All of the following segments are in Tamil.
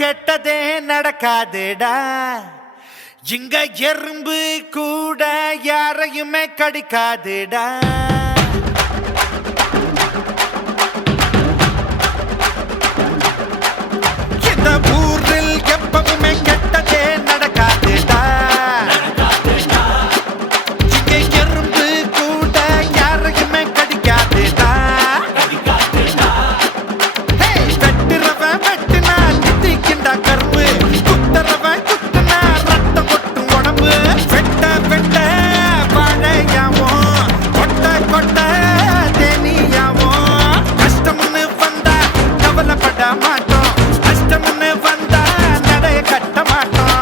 கெட்டதே நடக்காதுடா. இங்க எறும்பு கூட யாரையுமே கடிக்காதுடா. இந்த ஊரில் எப்பவுமே கெட்டதே நடக்காதுடா. இங்க எறும்பு கூட யாரையுமே கடிக்காதுடா. வெட்டுறவன் வெட்டுனா திட்டிக்கிண்டா கரும்பு, குத்துறவன் குத்துனா ரத்தம் கொட்டும் உடம்பு. வெட்ட வெட்ட வாழையாவும் கொட்ட கொட்ட தேனியாவும். கஷ்டம்னு வந்தா கவலைப்பட மாட்டோம், கஷ்டம்னு வந்தா நடைய கட்ட மாட்டோம்.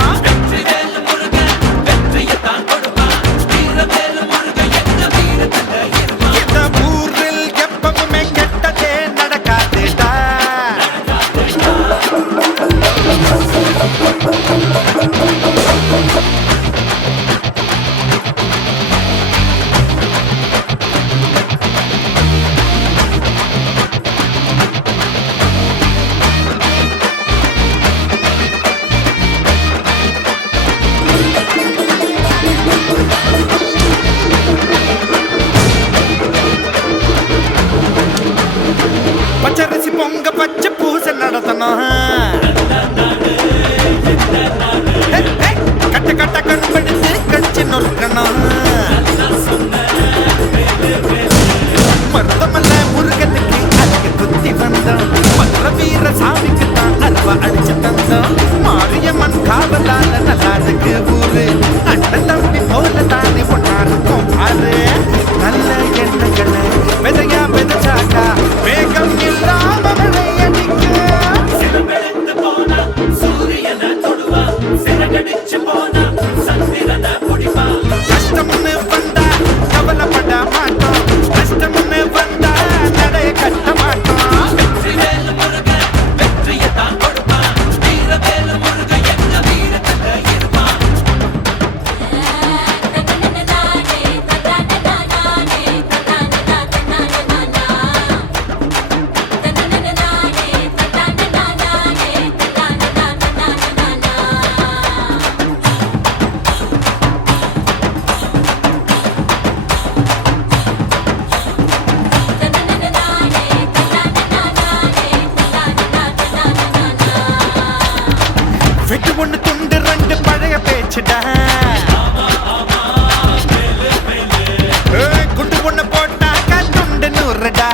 இந்த ஊரில் எப்பவுமே கெட்டதே நடக்காதுடா. பச்சரிசி பொங்க பச்சை பூசை நடத்தணும். கட்ட கட்ட கண்படுத்து கடிச்சு நொறுக்கணும். மருதமல்ல முருகனுக்கு அதுக்கு குத்தி வந்தோம். மதுர வீர சாமிக்கு தான் அருவா அடிச்சு தந்தோம். மாரியம்மன் காவலால நல்லா இருக்கு ஊரு. அண்ணன் தம்பி போல தானே ஒன்னா இருக்கும் பாரு. நல்ல எண்ணங்களை விதையா விதைச்சாக்கா வேகம் இல்லாம மழை அடிக்கும். கஷ்டம்னு வந்தா கவலைப்பட மாட்டோம், கஷ்டம்னு வந்தா நடைய கட்ட மாட்டோம். வெட்டு ஒண்ணு துண்டு ரெண்டு பழைய பேச்சுடா. குண்டு ஒண்ணு போட்டாக்கா துண்டு நூறுடா.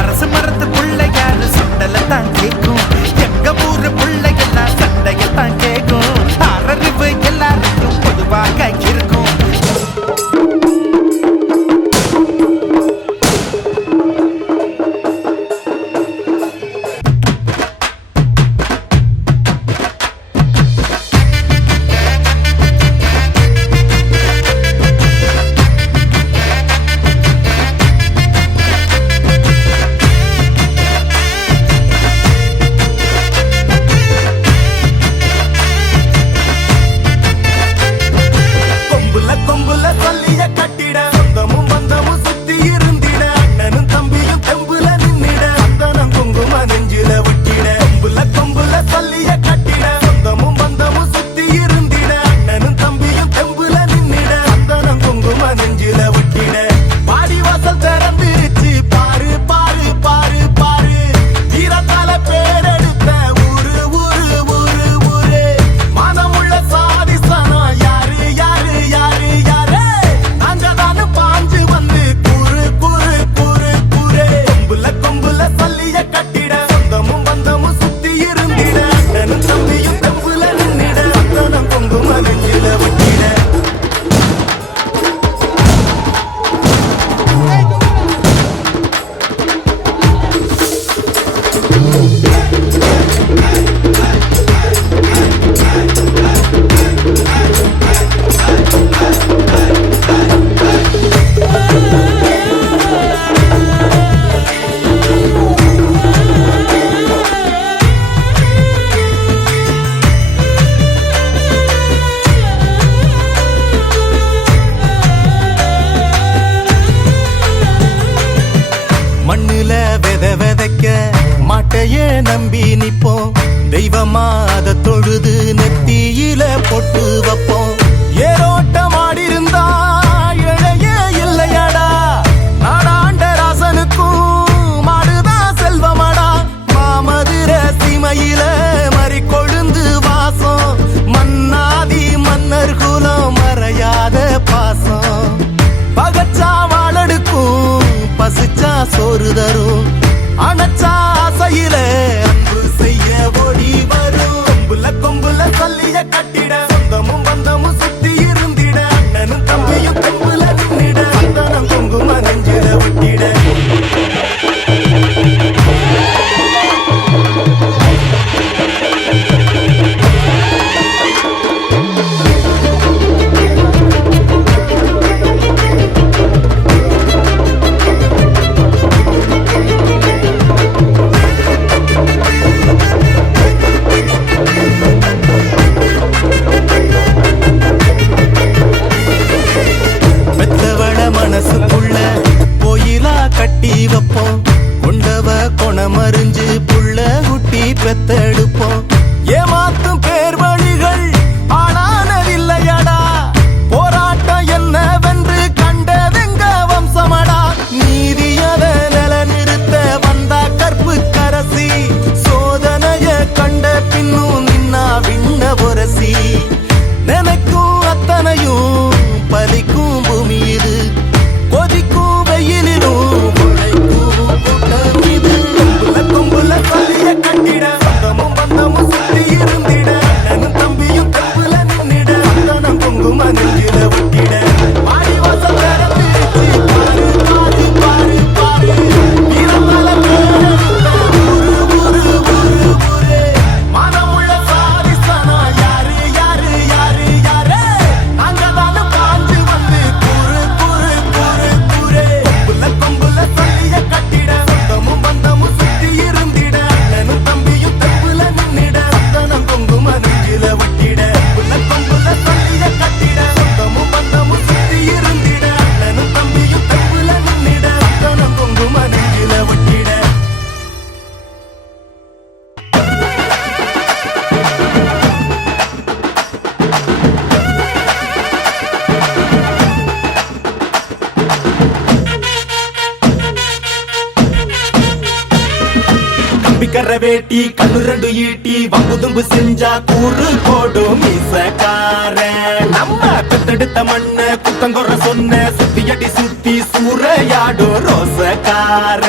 அரசு மரத்து புள்ளையாரு சுண்டலை தான் கேட்கும். எங்க ஊரு புள்ளையெல்லாம் சண்டையத்தான் கேட்கும். அறிவு எல்லாருக்கும் பொதுவாக இருக்கும். மாட்டையே நம்பி நிப்போம் தெய்வமா அத தொழுது நெத்தியில பொட்டு வைப்போம் ஏரோட்டம் ஆடிருந்தா இழையே இல்லையடா நாடாண்ட ராசனுக்கும் மாடுதான் செல்வமடா மாமதுர சீமையில மறி கொழுந்து வாசம் மன்னாதி மன்னர் குலம் மறையாத பாசம் பகச்சா வாழடுக்கும் பசிச்சா சோறு தரும் அனச்சா ஆசையில அன்பு செய்ய ஓடி வரும் கொம்புல கொம்புல சல்லிய கட்டிட சொந்தமும் பந்தமும் சுத்தி இருந்திட அண்ணனும் தம்பியும் கொம்புல நின்னிட சந்தனம் குங்கும நெஞ்சில ஒட்டிட மனசுக்குள்ள கோயிலா கட்டி வைப்போம் கொண்டவ கொணமறிஞ்சு புள்ள குட்டி பெத்தெடுப்போம் ஏமாத்தும் பேர் வழிகள் ஆளானதில்லையடா போராட்டம் என்னவென்று கண்டதெங்க வம்சமடா நீதியத நில நிறுத்த வந்தா கற்பு கரசி சோதனைய கண்ட பின்னும் நின்னா விண்ண பொரசி நினைக்கும் அத்தனையும் பலிக்கும் பூமி இது கொதிக்கும் வெயிலிலும் உழைக்கும் கூட்டம் இது கொம்புல கொம்புல சொல்லிய கட்டிட சொந்தமும் பந்தமும் சுத்தி இருந்திட அண்ணனும் தம்பியும் கொம்புல நின்னிட சந்தனம் குங்கும நெஞ்சில ஒட்டிட ஆடி வாசல் வேற பிரிச்சு பாரு பாரு பாரு பாரு வீரமல ஊரு மனமுள்ள சாதிசனா யாரு யாரு யாரு யாரு நாங்கதான பாஞ்சு வந்து கூறு கூறு கூறு கூறு கொம்புல கொம்புல சொல்லிய கட்டிட சொந்தமும் பந்தமும் சுத்தி இருந்திட அண்ணனும் தம்பியும் தப்புல நின்னிட சந்தனம் குங்கும நெஞ்சில ஒட்டிட கொம்புல கொம்புல சொல்லிய கட்டிட சொந்தமும் பந்தமும் சுத்தி இருந்திட அண்ணனும் தம்பியும் தப்புல நின்னிட சந்தனம் குங்கும நெஞ்சில ஒட்டிட கம்பிக்கர வேட்டி கண்ணு ரெண்டு ஈட்டி வம்புதும்பு செஞ்சா கூறு போடும் மீசக்கார நம்ம பெத்தெடுத்த மண்ண குத்தங்கொற சொன்ன சுத்தியடி சுத்தி சூறையாடும் ரோசக்கார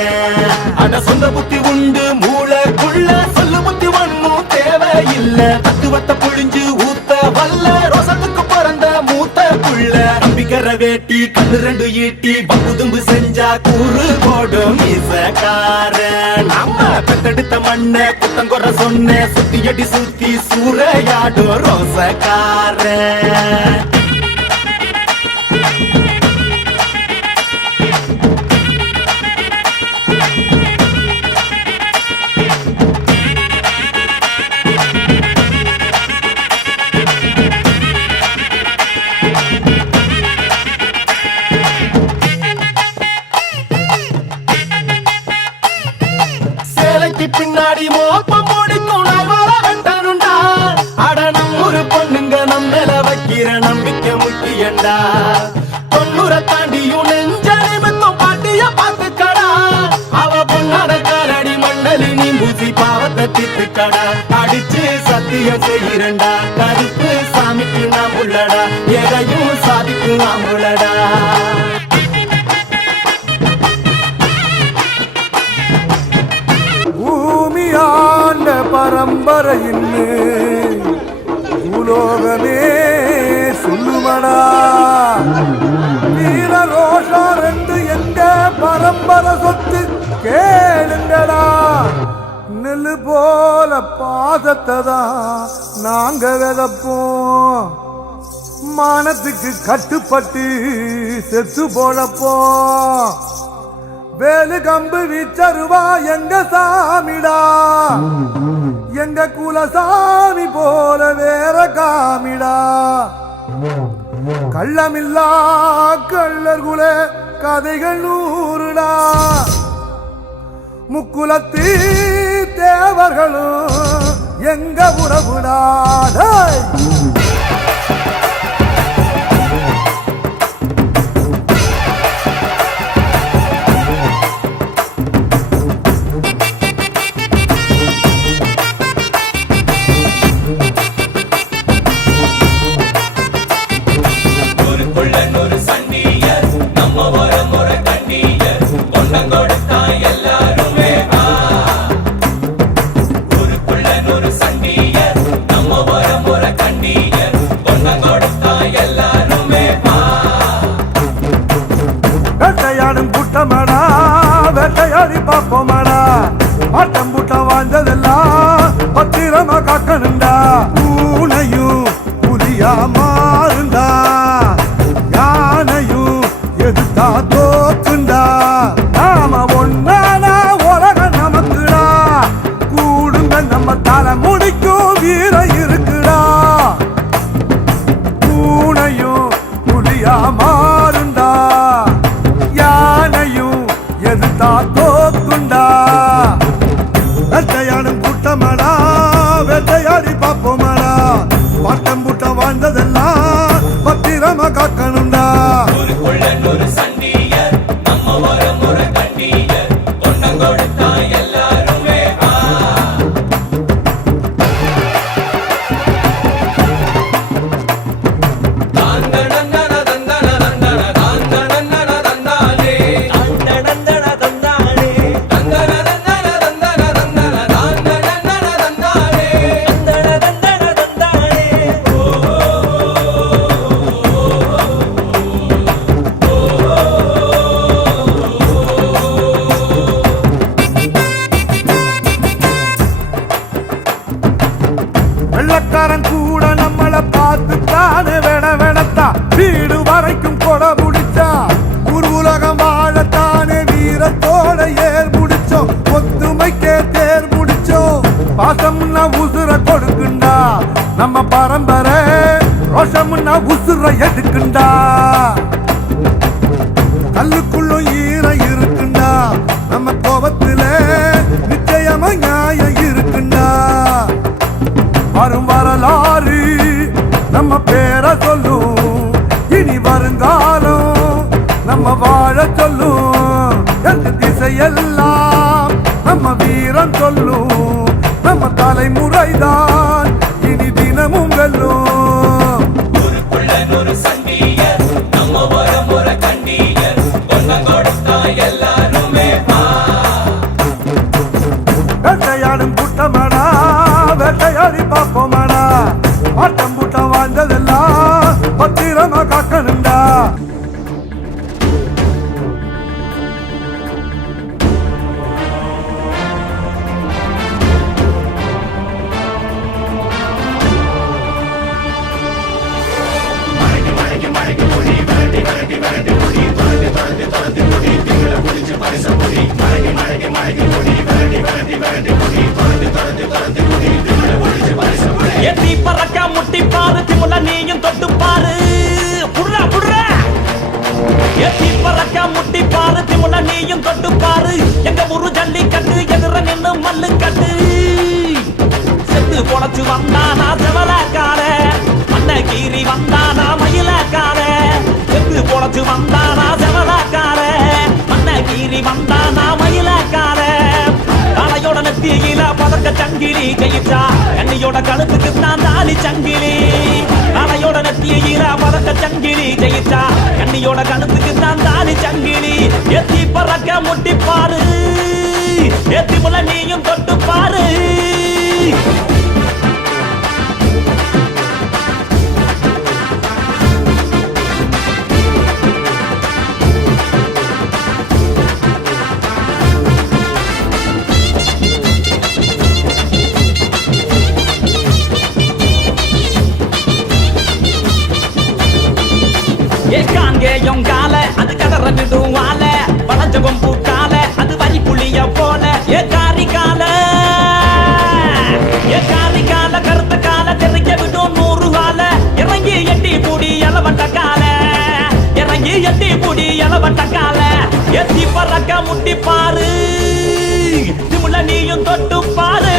அட சொந்த புத்தி உண்டு மூளைக்குள்ள சொல்லு புத்தி ஒண்ணும் தேவையில்ல தத்துவத்தை புழிஞ்சு ஊத்த வல்ல ரோசத்துக்கு பிறந்த மூத்த புள்ள கம்பிக்கர வேட்டி கண்ணு ரெண்டு ஈட்டி வம்புதும்பு செஞ்சா கூறு போடும் மீசக்கார நம்ம பெத்தெடுத்த மண்ண குத்தங்கொற சொன்ன சுத்தியடி சுத்தி சூறையாடும் ரோசக்கார பின்னாடி மோப்பம் முடிக்கும் நகர வெட்டனுண்டா அட நம்மூரு பொண்ணுங்க நம்மள வைக்கிற நம்பிக்கை முக்கியண்டா தொண்ணூற தாண்டியும் நெஞ்ச நிமித்தம் பாட்டிய பார்த்துக்கடா அவ பொண்ணாட காலடி மண்ணலி நீ பூசி பாவத்தை திட்டுக்கடா அடிச்சு சத்தியம் செய்கிறண்டா கருப்பு சாமிக்கு நாம் உள்ளடா எதையும் சாதிக்கும் நாம் உள்ளடா பூமியாண்ட பரம்பரையின் பூலோகமே சொல்லுமடா வீர ரோஷா ரெண்டு எங்க பரம்பரை சொத்து கேளுங்கடா நெல்லு போல பாசத்தை தான் நாங்க விதப்போம் மானத்துக்கு கட்டுப்பட்டு செத்து போழப்போம் வேலு கம்பு வீச்சருவா எங்க சாமிடா எங்க குலசாமி போல வேற காமிடா கள்ளமில்லா கள்ளர் குல கதைகள் நூறுடா முக்குலத்தீ தேவர்களும் எங்க உறவுடாத வேட்டையாடும் கூட்டமாடா வேட்டையாடி பார்ப்போமாடா ஆட்டம் கூட்டம் வாழ்ந்ததெல்லாம் பத்திரமா காக்கணுண்டா பூனையும் புலியா மாறுண்டா யானையும் எதுத்தா தோக்குண்டா நாம ஒன்னானா உலகம் நமக்குடா கூடுங்க நம்ம தலை முடிக்கும் வீர இருக்குடா பூனையும் புலியா மாறுண்டா யானையும் எதுத்தா தோக்குண்டா வேட்டையாடும் கூட்டமாடா வேட்டையாடி பார்ப்போமாடா பாட்டம் கூட்டம் வாழ்ந்ததெல்லாம் பத்திரமா காக்கணுண்டா வெள்ளக்காரன் கூட நம்மளை பார்த்துத்தானே வெடத்தா வீடு வரைக்கும் கொடை முடிச்சா ஊர் உலகம் வாழத்தானே வீரத்தோட ஏர் முடிச்சோம் ஒத்துமைக்கே தேர் முடிச்சோம் பாசம்னா உசுர கொடுக்குண்டா நம்ம பரம்பரை ரோஷம்னா உசுர எதுக்குண்டா கல்லுக்குள்ளும் ஈரம் இருக்குண்டா நம்ம கோபத்துல நிச்சயமா நியாயம் இருக்குண்டா வரும் வரலாறு நம்ம பேரை சொல்லும் இனி வருங்காலம் நம்ம வாழ சொல்லும் எந்த திசையெல்லாம் நம்ம வீரம் சொல்லும் நம்ம தலைமுறைதான் இனி தினமும் வெல்லும் வேட்டையாடும் கூட்டமாடா வேட்டையாடி பார்ப்போமாடா ஆட்டம் கூட்டம் வாழ்ந்ததெல்லாம் பத்திரமா காக்கணுண்டா எத்தி பறக்க முட்டி பாரு திமுல நீயும் தொட்டு பாரு புர்ரா புர்ரா எத்தி பறக்க முட்டி பாரு திமுல நீயும் தொட்டு பாரு எங்க ஊரு ஜல்லி கட்டு எதிர நின்னு மல்லு கட்டு செத்து பொழைச்சு வந்தானா செவலக்கார மண்ண கீறி வந்தானா மயிலக்கார செத்து பொழைச்சு வந்தானா செவலக்கார மண்ண கீறி வந்தானா மயிலக்கார தலையோட நெத்தியில பதக்க சங்கிலி ஜெயிச்சா கண்ணியோட கழுத்துக்கு தான் தாலி சங்கிலி தலையோட நெத்தியில பதக்க சங்கிலி ஜெயிச்சா கண்ணியோட கழுத்துக்கு தான் தாலி சங்கிலி எத்தி பறக்க முட்டி பாரு எத்தி முல நீயும் தொட்டு பாரு காங்கேயம் கால அது கதற விடுவால வளஞ்சகம் பூக்கால அது வரி புளிய போல ஏ காரி கால கருத்த கால தெரிக்க விடும் 100 கால இறங்கி எட்டி பூடி எலவட்ட கால இறங்கி எட்டி பூடி எலவட்ட கால எத்தி பறக்க முட்டி பாரு திமுல நீயும் தொட்டு பாரு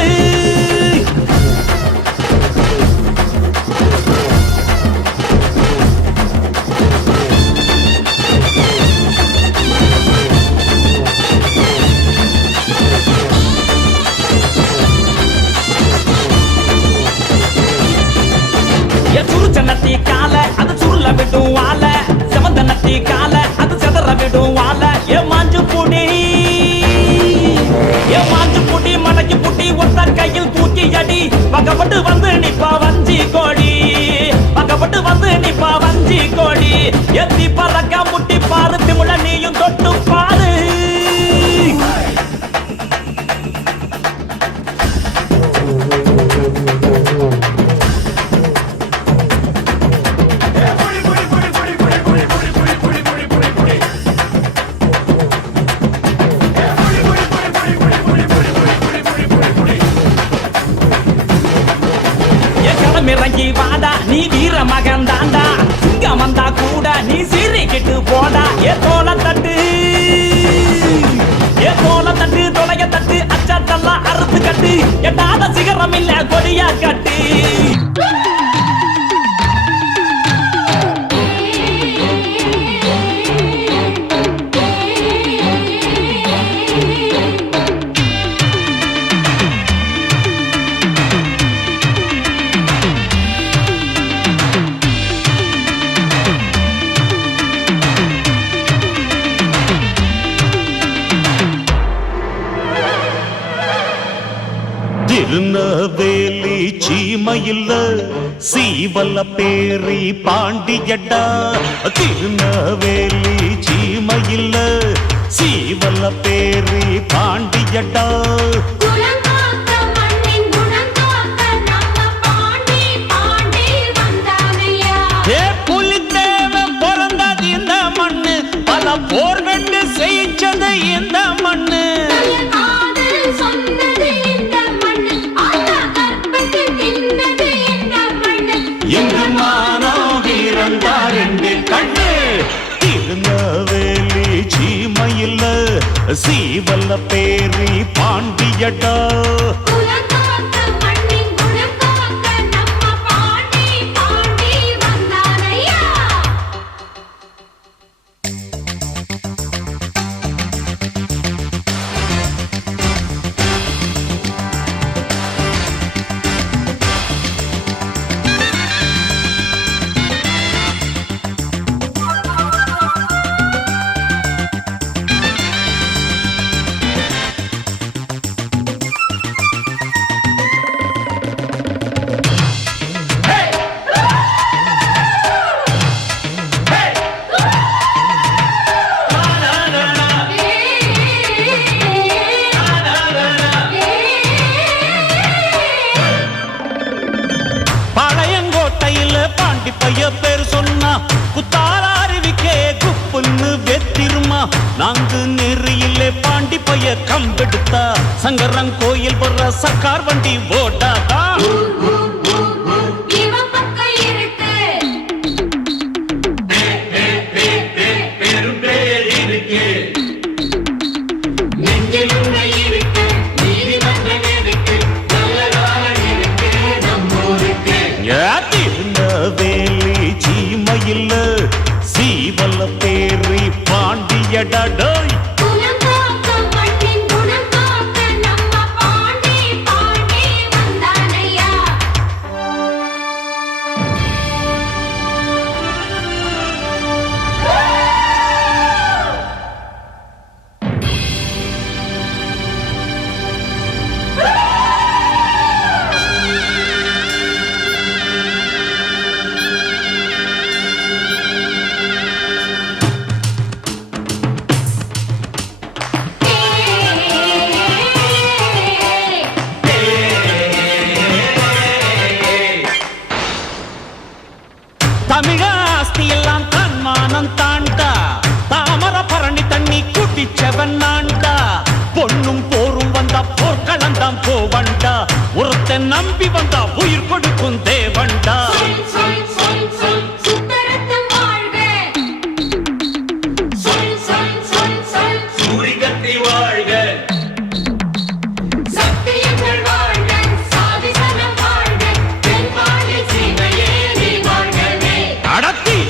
போயிடும் வாழ ஏமாஞ்சு புடி மடக்கி புட்டி ஒத்த கையில் தூக்கி அடி பக்கப்பட்டு வந்து நிப்பா வஞ்சி கோடி பக்கப்பட்டு வந்து நிப்பா வஞ்சி கோடி எத்தி பறக்க முட்டி பாரு திமுல நீயும் தொட்டு பாரு இறங்கி வாடா நீ வீர மகன் தாண்டா சிங்கம் வந்தா கூட நீ சிரிக்கிட்டு போடா ஏ தோல தட்டு தொலைய தட்டு அச்சாட்டெல்லாம் அறுத்து கட்டு எட்டாத சிகரம் இல்ல கொடியா கட்டு திருநவேலி சீமையில் சீவல பேரி பாண்டியடா திருநவேலி சீமையில் சீவல பேரி பாண்டியடா பிறந்தது இந்த மண்ணு பல போர் கண்டு செய்ச்சது இந்த மண்ணு திருநவேலி சீமையில் சீவல பேரி பாண்டியடா பேர் சொன்னா குத்தால அருவிக்கே குப்புன்னு வெத்திருமா நாங்கு நெறியிலே பாண்டி பைய கம்பெடுத்தா சங்கரன் கோயில் போற சக்கார் வண்டி ஓட்டாதா சீவல பேரி பாண்டியடா தமிழாஸ்தி எல்லாம் தன்மானம் தாண்டா தாமர பரணி தண்ணி குட்டிச்சவன் நாண்டா பொண்ணும் போரும் வந்தா போர்க்களந்தான் போவண்டா ஒருத்தன் நம்பி வந்தா உயிர் கொடுக்கும் தேவண்டா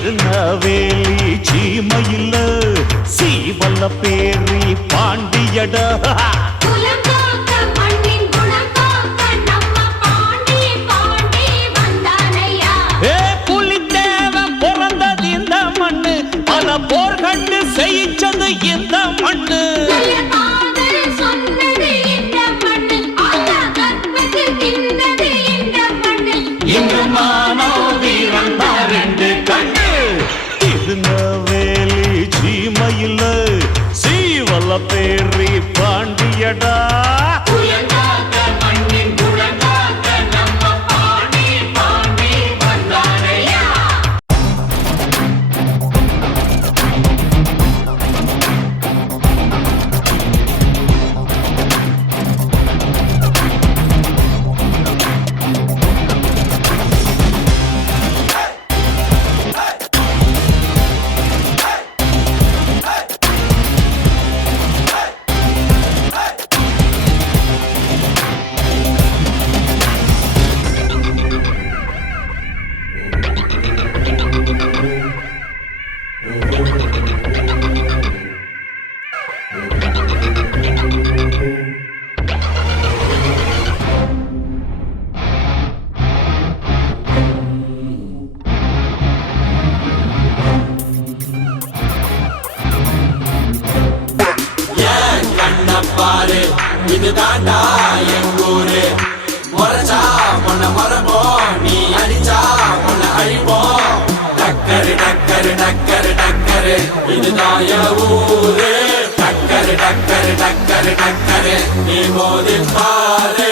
திருநவேலி சீமையில் சீவல பேரி பாண்டியடா புலித்தேவன் பிறந்தது இந்த மண்ணு பல போர் கண்டு செய்ச்சது இதுதான் என் ஊரு டக்கரு டக்கரு டக்கரு டக்கரு நீ மோதி பாரு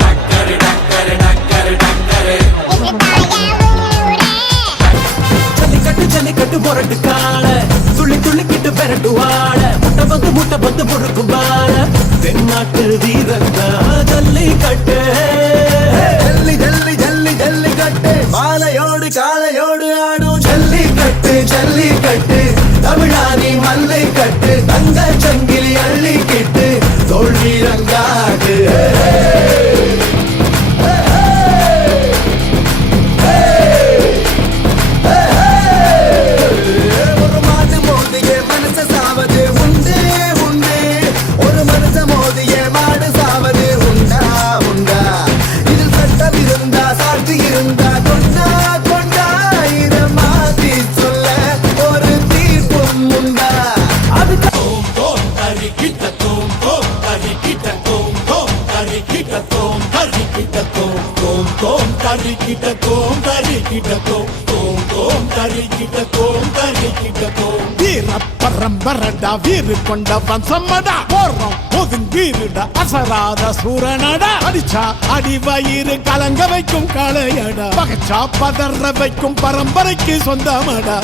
டக்கரு டக்கரு டக்கரு டக்கரு ஜல்லிக்கட்டு ஜல்லிக்கட்டு பொரட்டு கால துள்ளி துள்ளிக்கிட்டு பெரட்டு வாழ முட்டை பந்து பொறுக்கும் பால தென்னாட்டு வீரந்தா ஜல்லிக்கட்டு ஜல்லி ஜல்லி ஜல்லி ஜல்லிக்கட்டு மாலையோடு காலையோடு ஆடும் ஜல்லிக்கட்டு ஜல்லிக்கட்டு தமிழானி மல்லை கட்டு தங்க சங்கிலி அள்ளிக்கிட்டு தோல் வீரங்காடு பரம்பரடா வீறு கொண்ட வம்சமடா போறோம் ஒதுங்கீருடா அசராத சூரனடா அடிச்சா அடி வயிறு கலங்க வைக்கும் காளையடா பகச்சா பதற வைக்கும் பரம்பரைக்கு சொந்தமடா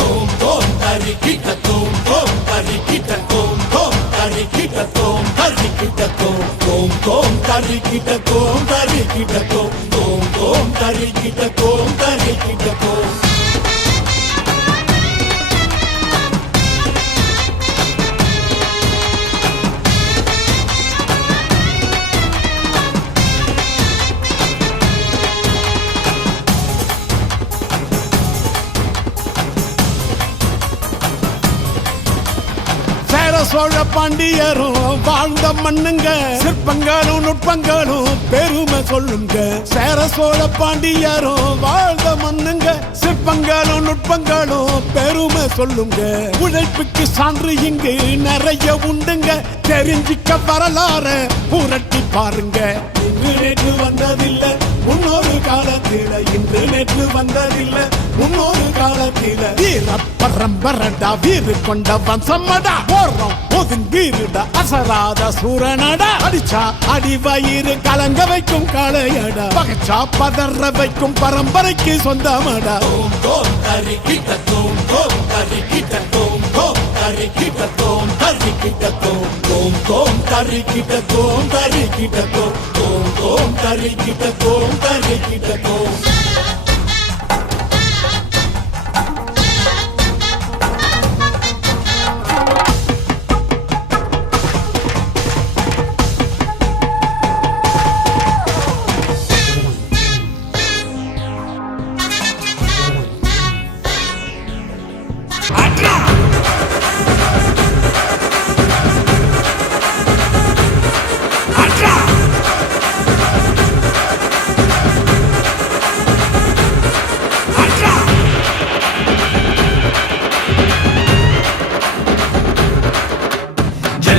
சோழ பாண்டியரும் வாழ்ந்த மண்ணுங்க சிற்பங்களும் நுட்பங்களும் பெருமை சொல்லுங்க சேர சோழ பாண்டியரும் வாழ்ந்த மண்ணுங்க சிற்பங்களும் நுட்பங்களும் பெருமை சொல்லுங்க உழைப்புக்கு சான்று இங்கு நிறைய உண்டுங்க தெரிஞ்சிக்க வரலாறு புரட்டி பாருங்க இன்று நேற்று வந்ததில்லை முன்னொரு காலத்தில இன்று நேற்று வந்ததில்லை முன்னொரு காலத்தில வீர பரம்பரடா வீறு கொண்ட வம்சமடா போறோம் ஒதுங்கீருடா அசராத சூரனடா அடிச்சா அடி வயிறு கலங்க வைக்கும் காளையடா பகச்சா பதற வைக்கும் பரம்பரைக்கு சொந்தமடா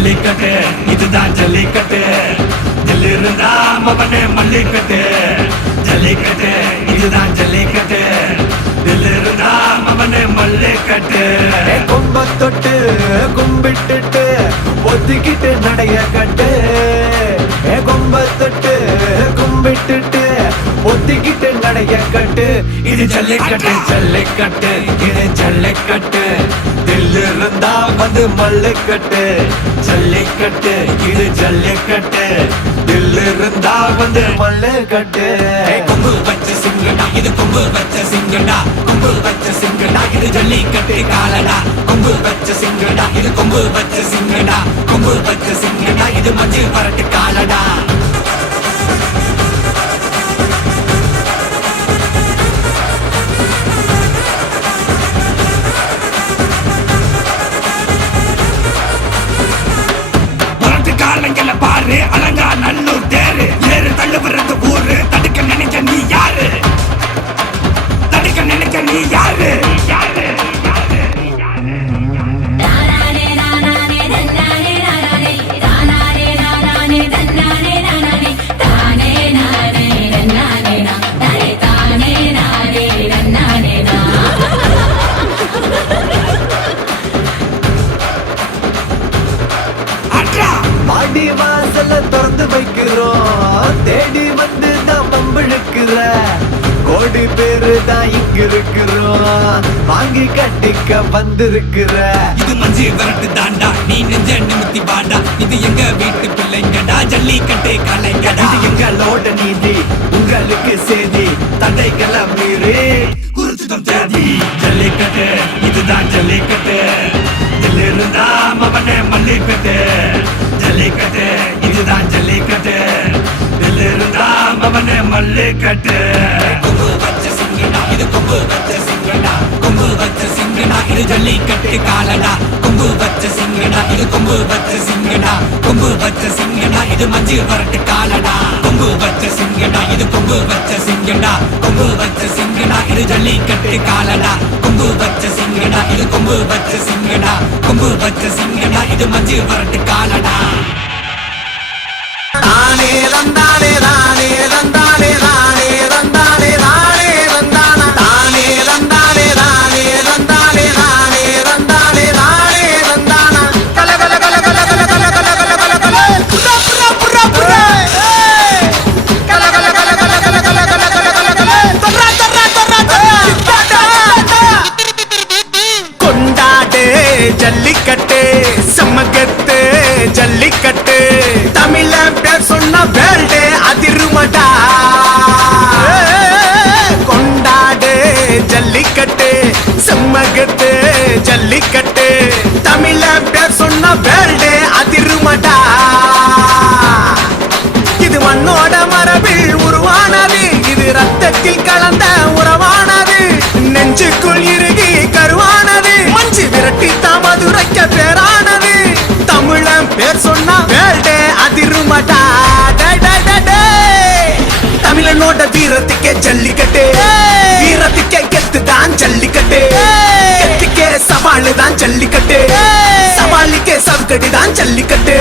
ஜல்லிக்கட்டு இதுதான் ஜல்லிக்கட்டு தில்லிருந்தா மவனே மல்லிக்கட்டு ஜல்லிக்கட்டு இதுதான் ஜல்லிக்கட்டு தில்லிருந்தா மவனே மல்லிக்கட்டு கொம்ப தொட்டு கும்பிட்டுட்டு ஒத்திக்கிட்டு நடைய கட்டு கொம்ப தொட்டு கும்பிட்டுட்டு ஒத்திக்கிட்டு நடைய கட்டு இது ஜல்லிக்கட்டு ஜல்லிக்கட்டு இது ஜல்லிக்கட்டு தில்லிருந்தா வந்து மல்லுக்கட்டு ஜல்லிக்கட்டு இது ஜல்லிக்கட்டு தில்லிருந்தா வந்து மல்லுக்கட்டு கொம்பு வச்ச சிங்கடா இது கொம்பு வச்ச சிங்கடா கொம்பு வச்ச சிங்கடா இது ஜல்லிக்கட்டு காலடா கொம்பு வச்ச சிங்கடா இது கொம்பு வச்ச சிங்கடா கொம்பு வச்ச சிங்கடா இது மஞ்சு பரட்டு காலடா பாரு அலங்கா நல்லூர் தேரு ஏறு தள்ளு விருந்து ஊரு தடுக்க நினைக்க நீ யாரு தடுக்க நினைக்க நீ யாரு யாரு தானானே தானானே தன்னானே தானானே தானானே தானானே தன்னானே கோடி பேரு தான் இங்க இருக்கிறோம் வாங்கி கட்டிக்க வந்திருக்கிற இது மஞ்சு விரட்டு தாண்டா நீ நெஞ்ச நிமித்தி பாண்டா இது எங்க வீட்டு பிள்ளைங்கடா ஜல்லிக்கட்டு கலைஞடா இது எங்களோட நீதி உங்களுக்கு செய்தி தடைகளை மீறி குறிச்சுதம் தேதி ஜல்லிக்கட்டு இதுதான் ஜல்லிக்கட்டு இதில் இருந்தா மவனே மல்லிக்கட்டு ஜல்லிக்கட்டு இதுதான் ஜல்லிக்கட்டு இதில் இருந்தா மவனே மல்லிக்கட்டு கொம்பு வச்ச சிங்கடா இது கொம்பு வச்ச சிங்கடா கொம்பு வச்ச சிங்கடா இது ஜல்லிக்கட்டு காலடா கொம்பு வச்ச சிங்கடா இது கொம்பு வச்ச சிங்கடா கொம்பு வச்ச சிங்கடா இது மஞ்சு வரட்டு காலடா கொம்பு வச்ச சிங்கடா இது கொம்பு வச்ச சிங்கடா கொம்பு வச்ச சிங்கடா இது ஜல்லிக்கட்டு காலடா கொம்பு வச்ச சிங்கடா இது கொம்பு வச்ச சிங்கடா கொம்பு வச்ச சிங்கடா இது மஞ்சு வரட்டு காலடா தானே தந்தானே தானே தந்தானே தானே தந்தானே தானே தந்தானா தானே தந்தானே தானே தந்தானே தானே தந்தானே தானே தந்தானா கல கல கல கல கல கல கல கல கல கல புரா புரா புரா புரா கல கல கல கல கல கல கல கல கல கல தரா தரா தரா தரா கொண்டாடே ஜல்லிக்கட்டு சமகத்து ஜல்லிக்கட்டு தமிழ பேர் சொன்ன வேல்டே அதிருமடா கொண்டாடு ஜல்லிக்கட்டு செம்மகத்து ஜல்லிக்கட்டு தமிழ பேர் சொன்ன வேல்டே அதிருமடா இது மண்ணோட மரபில் உருவானது இது ரத்தத்தில் கலந்த உறவானது நெஞ்சுக்குள் இறுகி கருவானது மஞ்சு விரட்டி தாமதுரைக்க பேரானது தமிழன் பேர் சொன்னா வேல்டே அதிருமடா தமிழனோட வீரத்துக்கே ஜல்லிக்கட்டு வீரத்துக்கே கெத்துதான் ஜல்லிக்கட்டு கெத்துக்கே சவாலு தான் ஜல்லிக்கட்டு சவாலுக்கே சவுக்கடி தான் ஜல்லிக்கட்டு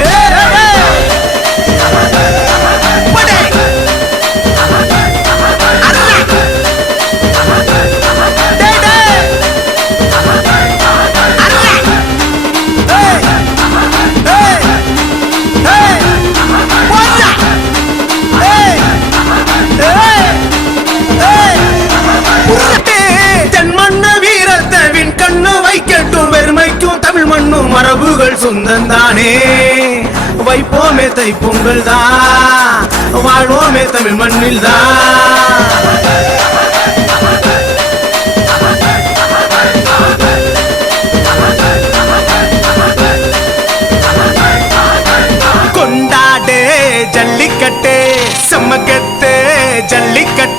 மரபுகள் சொந்தந்தானே வைப்போமே தை பொங்கல் தான் வாழ்வோமே தமிழ் மண்ணில் தான் கொண்டாடே ஜல்லிக்கட்டு செம்மகத்து ஜல்லிக்கட்டு